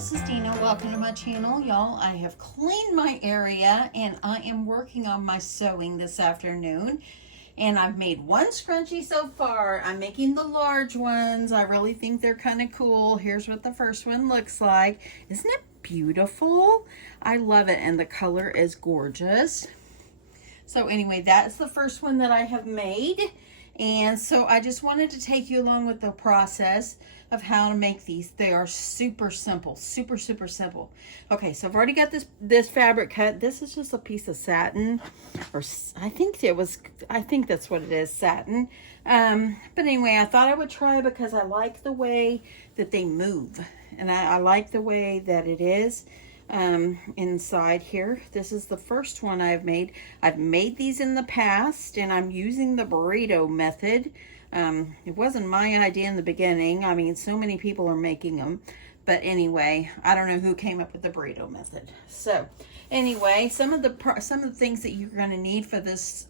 this is Deanna. Welcome to my channel, y'all. I have cleaned my area and I am working on my sewing this afternoon. And I've made one scrunchie so far. I'm making the large ones. I really think they're kind of cool. Here's what the first one looks like. Isn't it beautiful? I love it, and the color is gorgeous. So anyway, that's the first one that I have made. And so I just wanted to take you along with the process of how to make these. They are super simple, super simple. Okay, so I've already got this fabric cut. This is just a piece of satin, or I think that's what it is, satin. But anyway, I thought I would try because I like the way that they move, and I like the way that it is inside here. This is the first one I've made. I've made these in the past, and I'm using the burrito method. It wasn't my idea in the beginning. I mean, so many people are making them, but anyway, I don't know who came up with the burrito method. So anyway, some of the things that you're going to need for this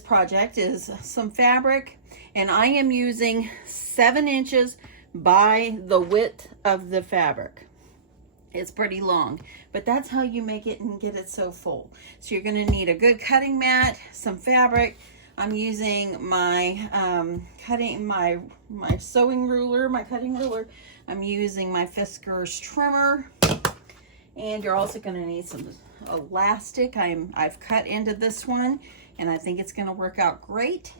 project is some fabric, and I am using 7 inches by the width of the fabric. It's pretty long, but that's how you make it and get it so full. So you're going to need a good cutting mat, some fabric. I'm using my my sewing ruler, my cutting ruler. I'm using my Fiskars trimmer, and you're also going to need some elastic. I've cut into this one, and I think it's going to work out great.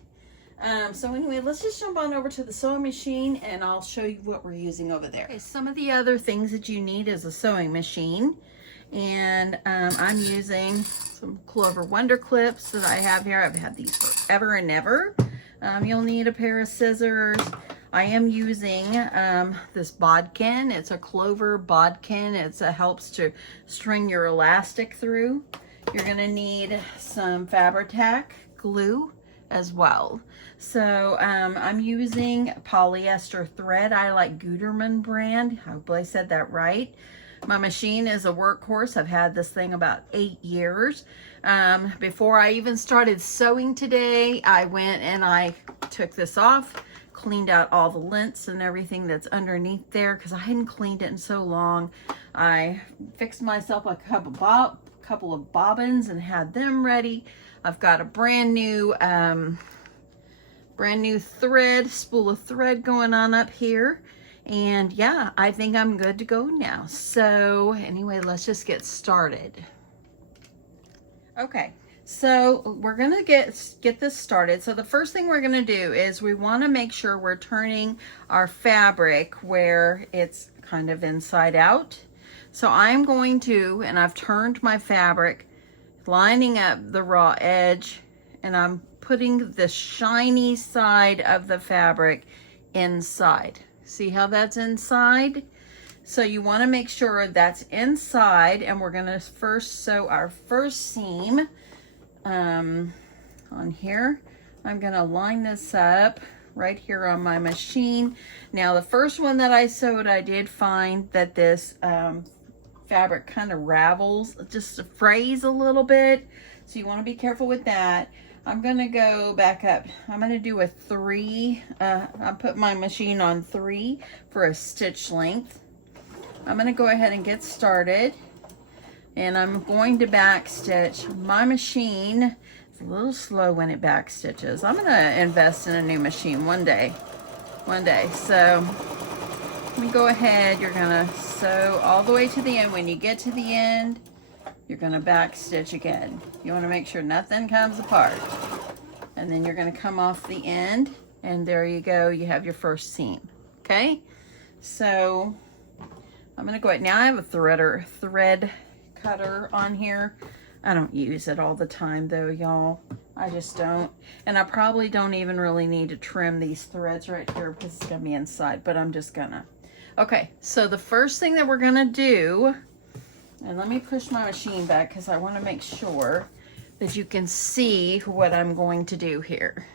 So anyway, let's just jump on over to the sewing machine and I'll show you what we're using over there. Okay, some of the other things that you need is a sewing machine, and I'm using some Clover Wonder Clips that I have here. I've had these forever and ever. You'll need a pair of scissors. I am using this bodkin. It's a Clover bodkin. It helps to string your elastic through. You're gonna need some Fabri-Tac glue as well. So I'm using polyester thread. I like Gutermann brand. I hope I said that right. My machine is a workhorse. I've had this thing about 8 years. Before I even started sewing today, I went and I took this off, cleaned out all the lints and everything that's underneath there because I hadn't cleaned it in so long. I fixed myself a couple of bobbins and had them ready. I've got a brand new spool of thread going on up here, and yeah, I think I'm good to go now. So anyway, let's just get started. Okay, so we're gonna get this started. So the first thing we're gonna do is we want to make sure we're turning our fabric where it's kind of inside out. So I'm going to, and I've turned my fabric, lining up the raw edge, and I'm putting the shiny side of the fabric inside. See how that's inside? So you want to make sure that's inside, and we're going to first sew our first seam on here. I'm going to line this up right here on my machine. Now the first one that I sewed, I did find that this fabric kind of ravels, just a frays a little bit, so you want to be careful with that. I'm going to go back up. I'm going to do a 3. I put my machine on 3 for a stitch length. I'm going to go ahead and get started, and I'm going to back stitch. My machine is a little slow when it back stitches. I'm going to invest in a new machine one day. So let me go ahead. You're going to sew all the way to the end. When you get to the end, you're going to back stitch again. You want to make sure nothing comes apart. And then you're going to come off the end, and there you go. You have your first seam. Okay? So I'm going to go ahead. Now I have a thread cutter on here. I don't use it all the time though, y'all. I just don't. And I probably don't even really need to trim these threads right here because it's going to be inside, but I'm just gonna. Okay, so the first thing that we're going to do, and let me push my machine back because I want to make sure that you can see what I'm going to do here.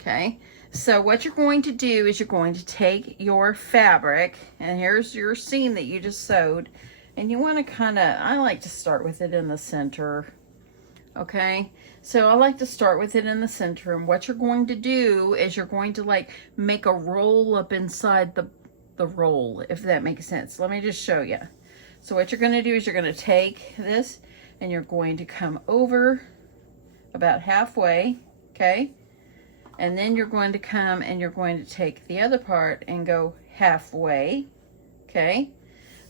Okay, so what you're going to do is you're going to take your fabric, and here's your seam that you just sewed, and you want to kind of, I like to start with it in the center. Okay, so I like to start with it in the center, and what you're going to do is you're going to like make a roll up inside the roll, if that makes sense. Let me just show you. So what you're going to do is you're going to take this and you're going to come over about halfway, okay? And then you're going to come and you're going to take the other part and go halfway, okay?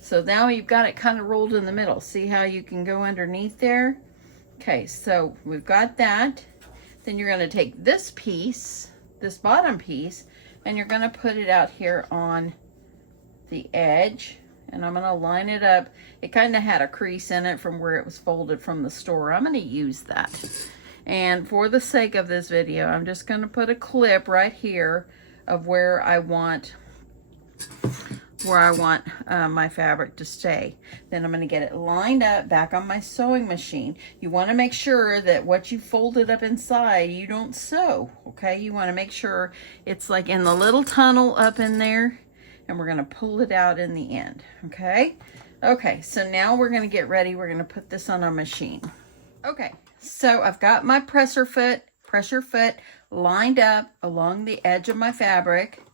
So now you've got it kind of rolled in the middle. See how you can go underneath there? Okay, so we've got that. Then you're going to take this piece, this bottom piece, and you're going to put it out here on the edge. And I'm going to line it up. It kind of had a crease in it from where it was folded from the store. I'm going to use that. And for the sake of this video, I'm just going to put a clip right here of where I want my fabric to stay. Then I'm going to get it lined up back on my sewing machine. You want to make sure that what you folded up inside, you don't sew, okay? You want to make sure it's like in the little tunnel up in there, and we're going to pull it out in the end, okay? Okay, so now we're going to get ready. We're going to put this on our machine. Okay, so I've got my pressure foot lined up along the edge of my fabric,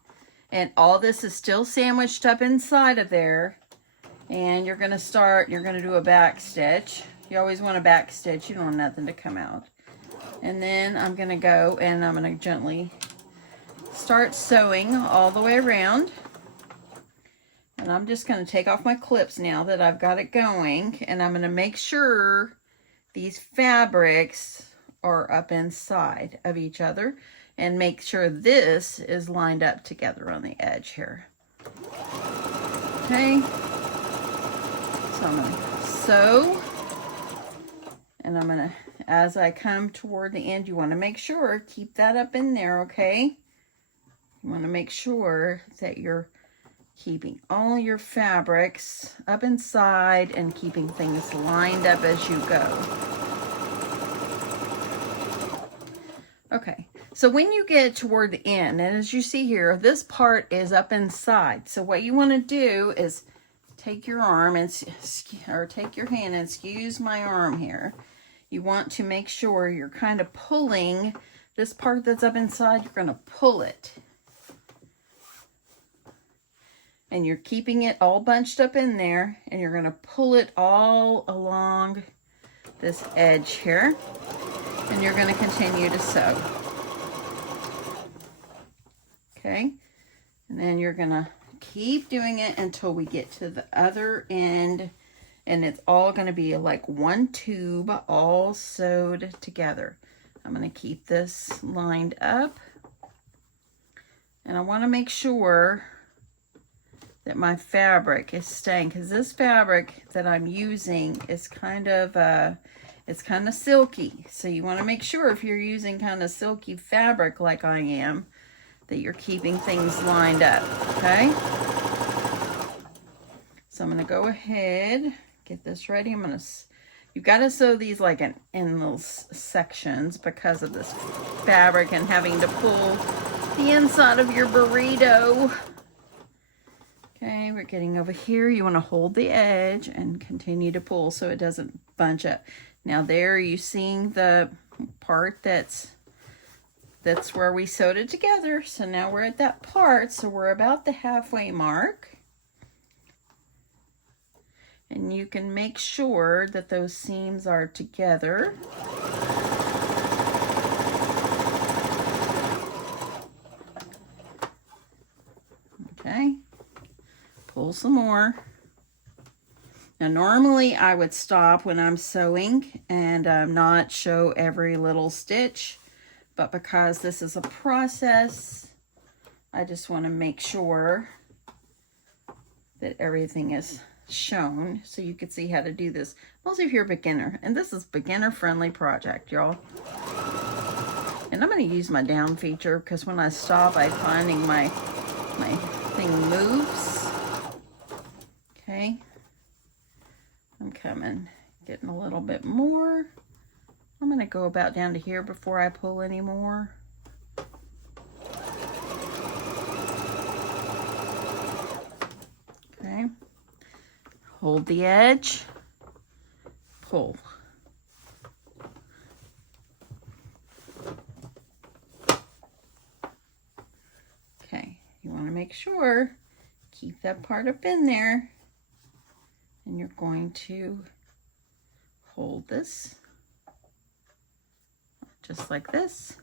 and all this is still sandwiched up inside of there. And you're going to do a back stitch. You always want a back stitch. You don't want nothing to come out. And then I'm going to go and I'm going to gently start sewing all the way around. And I'm just going to take off my clips now that I've got it going. And I'm going to make sure these fabrics are up inside of each other. And make sure this is lined up together on the edge here. Okay. So I'm going to sew. And I'm going to, as I come toward the end, you want to make sure, keep that up in there, okay? You want to make sure that you're keeping all your fabrics up inside and keeping things lined up as you go. Okay, so when you get toward the end, and as you see here, this part is up inside. So what you want to do is take your arm and, or take your hand and excuse my arm here. You want to make sure you're kind of pulling this part that's up inside. You're going to pull it. And you're keeping it all bunched up in there, and you're going to pull it all along this edge here, and you're going to continue to sew. Okay, and then you're going to keep doing it until we get to the other end, and it's all going to be like one tube all sewed together. I'm going to keep this lined up, and I want to make sure that my fabric is staying, because this fabric that I'm using is kind of it's kind of silky. So you want to make sure, if you're using kind of silky fabric like I am, that you're keeping things lined up. Okay, so I'm going to go ahead, get this ready. You've got to sew these like in those sections because of this fabric and having to pull the inside of your burrito. Okay, we're getting over here. You want to hold the edge and continue to pull so it doesn't bunch up. Now there, you seeing the part that's where we sewed it together. So now we're at that part. So we're about the halfway mark. And you can make sure that those seams are together. Okay. Pull some more. Now normally I would stop when I'm sewing and not show every little stitch, but because this is a process, I just want to make sure that everything is shown so you can see how to do this, mostly if you're a beginner. And this is beginner friendly project, y'all. And I'm going to use my down feature because when I stop, I'm finding my thing moves. Okay, I'm coming, getting a little bit more. I'm going to go about down to here before I pull any more. Okay, hold the edge, pull. Okay, you want to make sure, keep that part up in there. And you're going to hold this just like this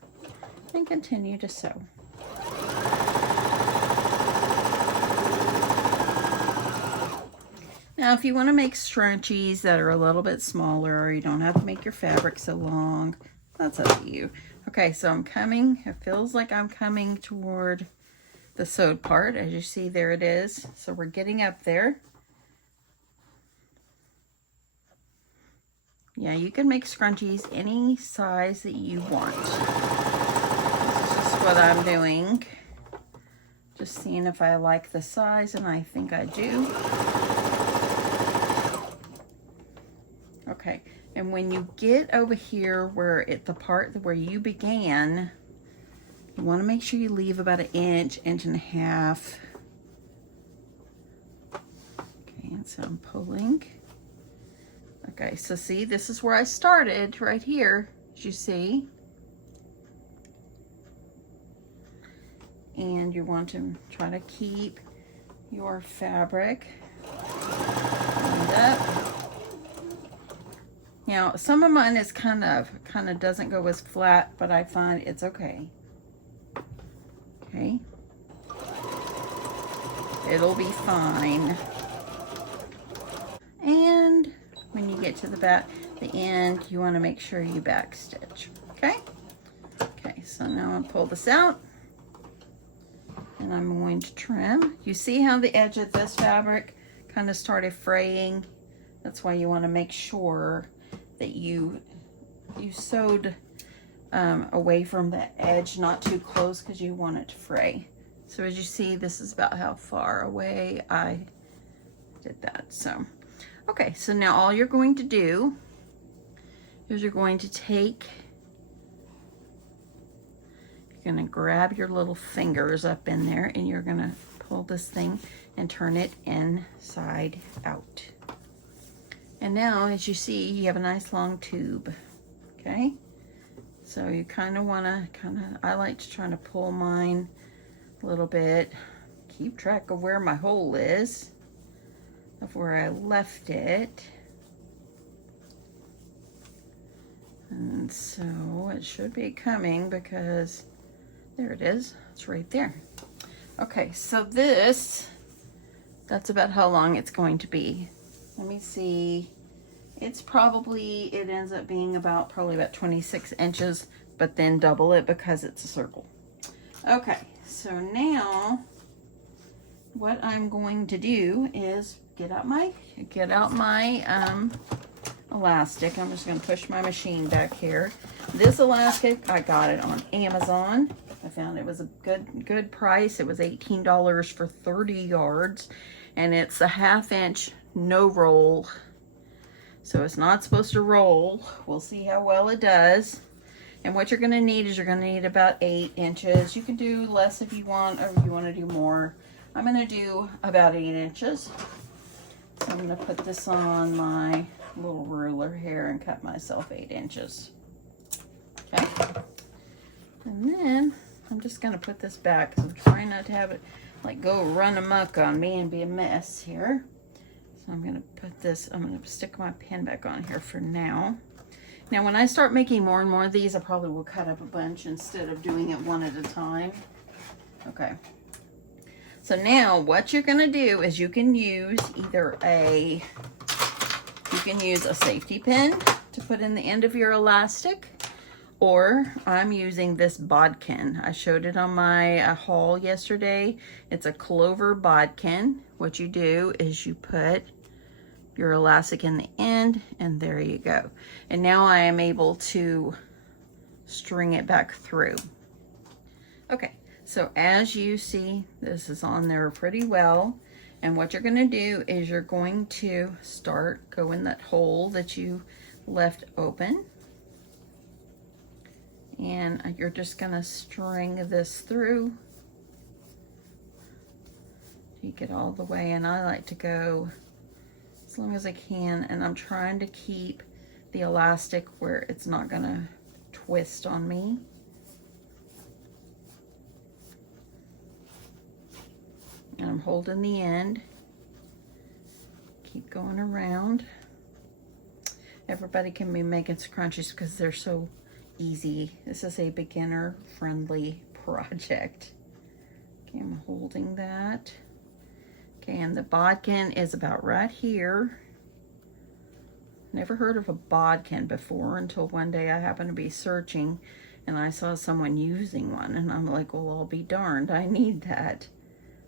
and continue to sew. Now, if you want to make scrunchies that are a little bit smaller, or you don't have to make your fabric so long, that's up to you. Okay, so I'm coming, it feels like I'm coming toward the sewed part. As you see, there it is. So we're getting up there. Yeah, you can make scrunchies any size that you want. This is just what I'm doing. Just seeing if I like the size, and I think I do. Okay, and when you get over here where the part where you began, you want to make sure you leave about 1 inch, 1.5 inches. Okay, and so I'm pulling. Okay, so see, this is where I started, right here, as you see. And you want to try to keep your fabric lined up. Now, some of mine is kind of doesn't go as flat, but I find it's okay. Okay. It'll be fine. And when you get to the end, you want to make sure you back stitch. Okay? Okay, so now I'll pull this out. And I'm going to trim. You see how the edge of this fabric kind of started fraying? That's why you want to make sure that you sewed away from the edge, not too close, because you want it to fray. So as you see, this is about how far away I did that. So, okay, so now all you're going to do is you're going to take, you're going to grab your little fingers up in there, and you're going to pull this thing and turn it inside out. And now, as you see, you have a nice long tube, okay? So you kind of want to, I like to try to pull mine a little bit, keep track of where my hole is, of where I left it. And so it should be coming, because there it is, it's right there. Okay, so that's about how long it's going to be. Let me see. It ends up being probably about 26 inches, but then double it because it's a circle. Okay, so now what I'm going to do is get out my elastic. I'm just going to push my machine back here. This elastic, I got it on Amazon. I found it was a good price. It was $18 for 30 yards, and it's a 1/2 inch no roll, so it's not supposed to roll. We'll see how well it does. And what you're going to need is you're going to need about 8 inches. You can do less if you want, or if you want to do more. I'm going to do about 8 inches. So I'm going to put this on my little ruler here and cut myself 8 inches. Okay, and then I'm just going to put this back, because I'm trying not to have it like go run amok on me and be a mess here. So I'm going to put this, I'm going to stick my pen back on here for now. Now when I start making more and more of these, I probably will cut up a bunch instead of doing it one at a time. Okay. So now what you're going to do is you can use a safety pin to put in the end of your elastic, or I'm using this bodkin. I showed it on my haul yesterday. It's a clover bodkin. What you do is you put your elastic in the end, and there you go. And now I am able to string it back through. Okay, so as you see, this is on there pretty well. And what you're gonna do is you're going to go in that hole that you left open. And you're just gonna string this through. You get all the way, and I like to go as long as I can, and I'm trying to keep the elastic where it's not gonna twist on me. And I'm holding the end. Keep going around. Everybody can be making scrunchies because they're so easy. This is a beginner friendly project. Okay, I'm holding that. Okay, and the bodkin is about right here. Never heard of a bodkin before until one day I happened to be searching and I saw someone using one, and I'm like, well, I'll be darned, I need that.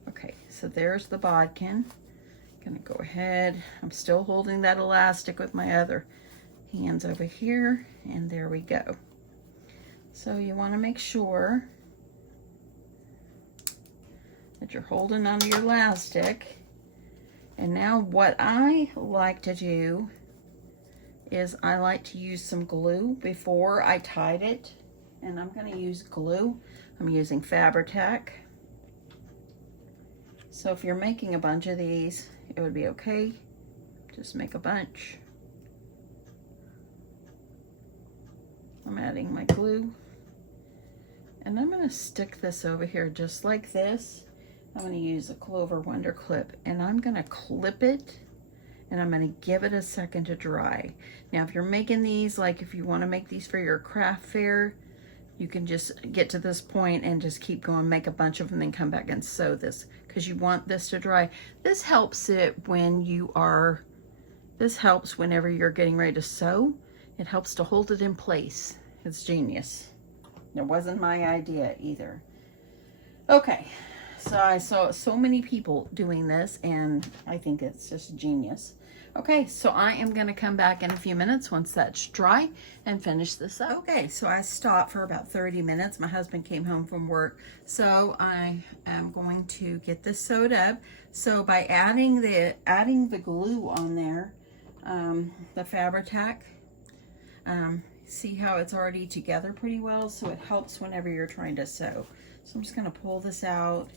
Okay, so there's the bodkin. Gonna go ahead, I'm still holding that elastic with my other hands over here, and there we go. So you want to make sure that you're holding onto your elastic. And now what I like to do is I like to use some glue before I tied it. And I'm going to use glue. I'm using Fabri-Tac. So if you're making a bunch of these, it would be okay. Just make a bunch. I'm adding my glue. And I'm going to stick this over here just like this. I'm going to use a clover wonder clip, and I'm going to clip it, and I'm going to give it a second to dry. Now, if you're making these, like if you want to make these for your craft fair, you can just get to this point and just keep going, make a bunch of them, and then come back and sew this because you want this to dry. This helps it when you are, this helps whenever you're getting ready to sew. It helps to hold it in place. It's genius. It wasn't my idea either. Okay, so I saw so many people doing this, and I think it's just genius. Okay, so I am going to come back in a few minutes once that's dry and finish this up. Okay, so I stopped for about 30 minutes. My husband came home from work, so I am going to get this sewed up. So by adding the glue on there, the Fabri-Tac, see how it's already together pretty well, so it helps whenever you're trying to sew. So I'm just going to pull this out,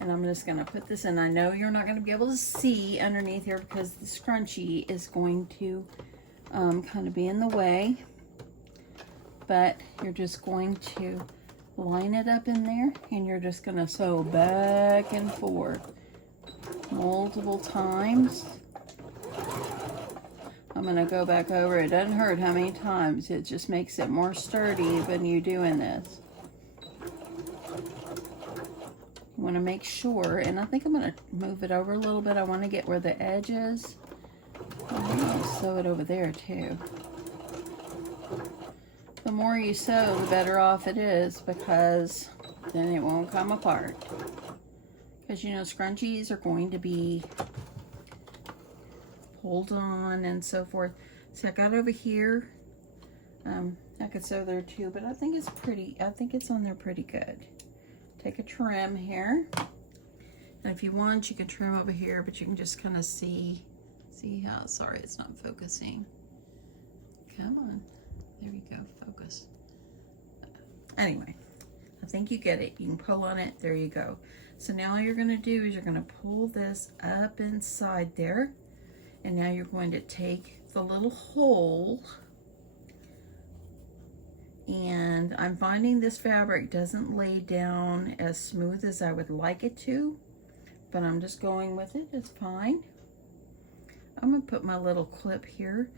and I'm just going to put this in. I know you're not going to be able to see underneath here because the scrunchie is going to kind of be in the way, but you're just going to line it up in there, and you're just going to sew back and forth multiple times. I'm going to go back over. It doesn't hurt how many times. It just makes it more sturdy when you're doing this. You want to make sure, and I think I'm going to move it over a little bit. I want to get where the edge is. I'm going to sew it over there too. The more you sew, the better off it is, because then it won't come apart. Because you know, scrunchies are going to be hold on and so forth. See, I got over here. I could sew there too, but I think it's pretty, I think it's on there pretty good. Take a trim here, and if you want, you can trim over here, but you can just kind of see how, sorry, it's not focusing. Come on, there we go, focus. Anyway, I think you get it. You can pull on it, there you go. So now all you're gonna do is you're gonna pull this up inside there. And now you're going to take the little hole, and I'm finding this fabric doesn't lay down as smooth as I would like it to, but I'm just going with it, it's fine. I'm gonna put my little clip here,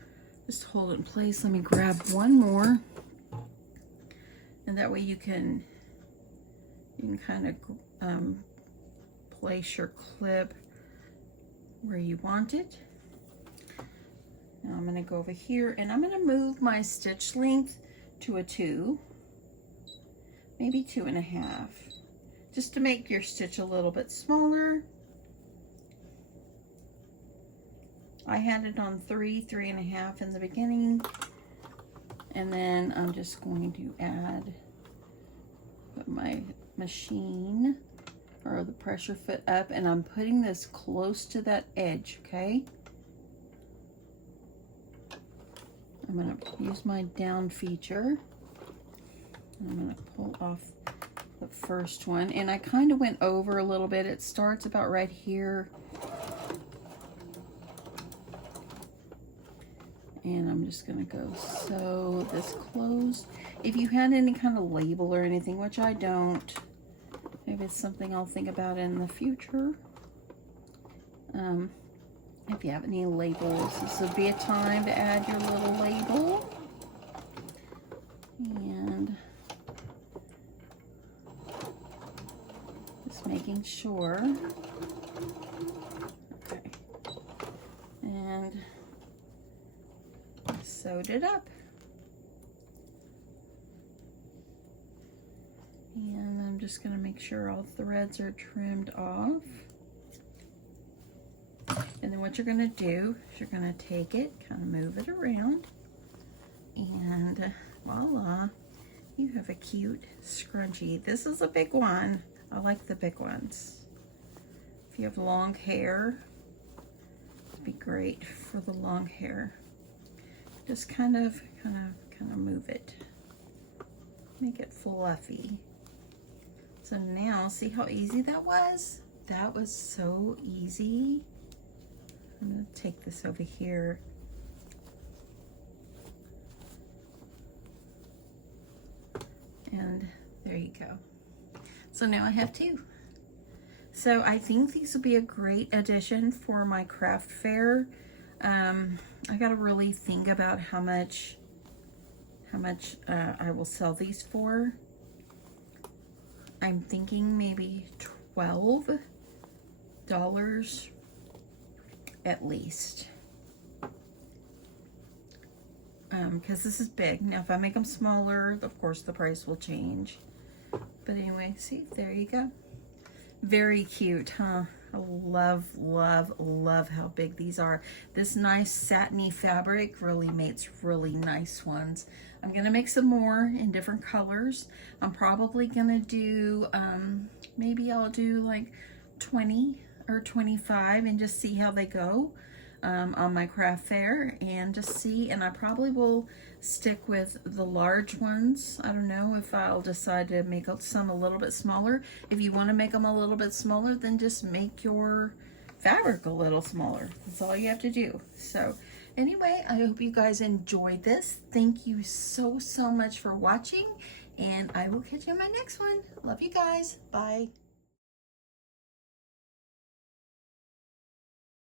just hold it in place. Let me grab one more, and that way you can kind of place your clip where you want it. Now I'm going to go over here, and I'm going to move my stitch length to a 2, maybe 2.5, just to make your stitch a little bit smaller. I had it on 3.5 in the beginning, and then I'm just going to put my machine or the pressure foot up, and I'm putting this close to that edge, okay? I'm going to use my down feature. I'm going to pull off the first one, and I kind of went over a little bit. It starts about right here, and I'm just going to go sew this closed. If you had any kind of label or anything, which I don't, maybe it's something I'll think about in the future. If you have any labels, this would be a time to add your little label. And just making sure. Okay. And sewed it up. And I'm just going to make sure all threads are trimmed off. And then what you're going to do is you're going to take it, kind of move it around, and voila, you have a cute scrunchie. This is a big one. I like the big ones. If you have long hair, it'd be great for the long hair. Just kind of move it. Make it fluffy. So now, see how easy that was? That was so easy. I'm going to take this over here. And there you go. So now I have two. So I think these will be a great addition for my craft fair. I got to really think about how much I will sell these for. I'm thinking maybe $12 at least, because this is big. Now if I make them smaller, of course the price will change, but anyway, see, there you go. Very cute, huh? I love how big these are. This nice satiny fabric really makes really nice ones. I'm gonna make some more in different colors. I'm probably gonna do maybe I'll do like 20 or 25 and just see how they go on my craft fair, and just see. And I probably will stick with the large ones. I don't know if I'll decide to make some a little bit smaller. If you want to make them a little bit smaller, then just make your fabric a little smaller. That's all you have to do. So anyway, I hope you guys enjoyed this. Thank you so much for watching, and I will catch you in my next one. Love you guys. Bye.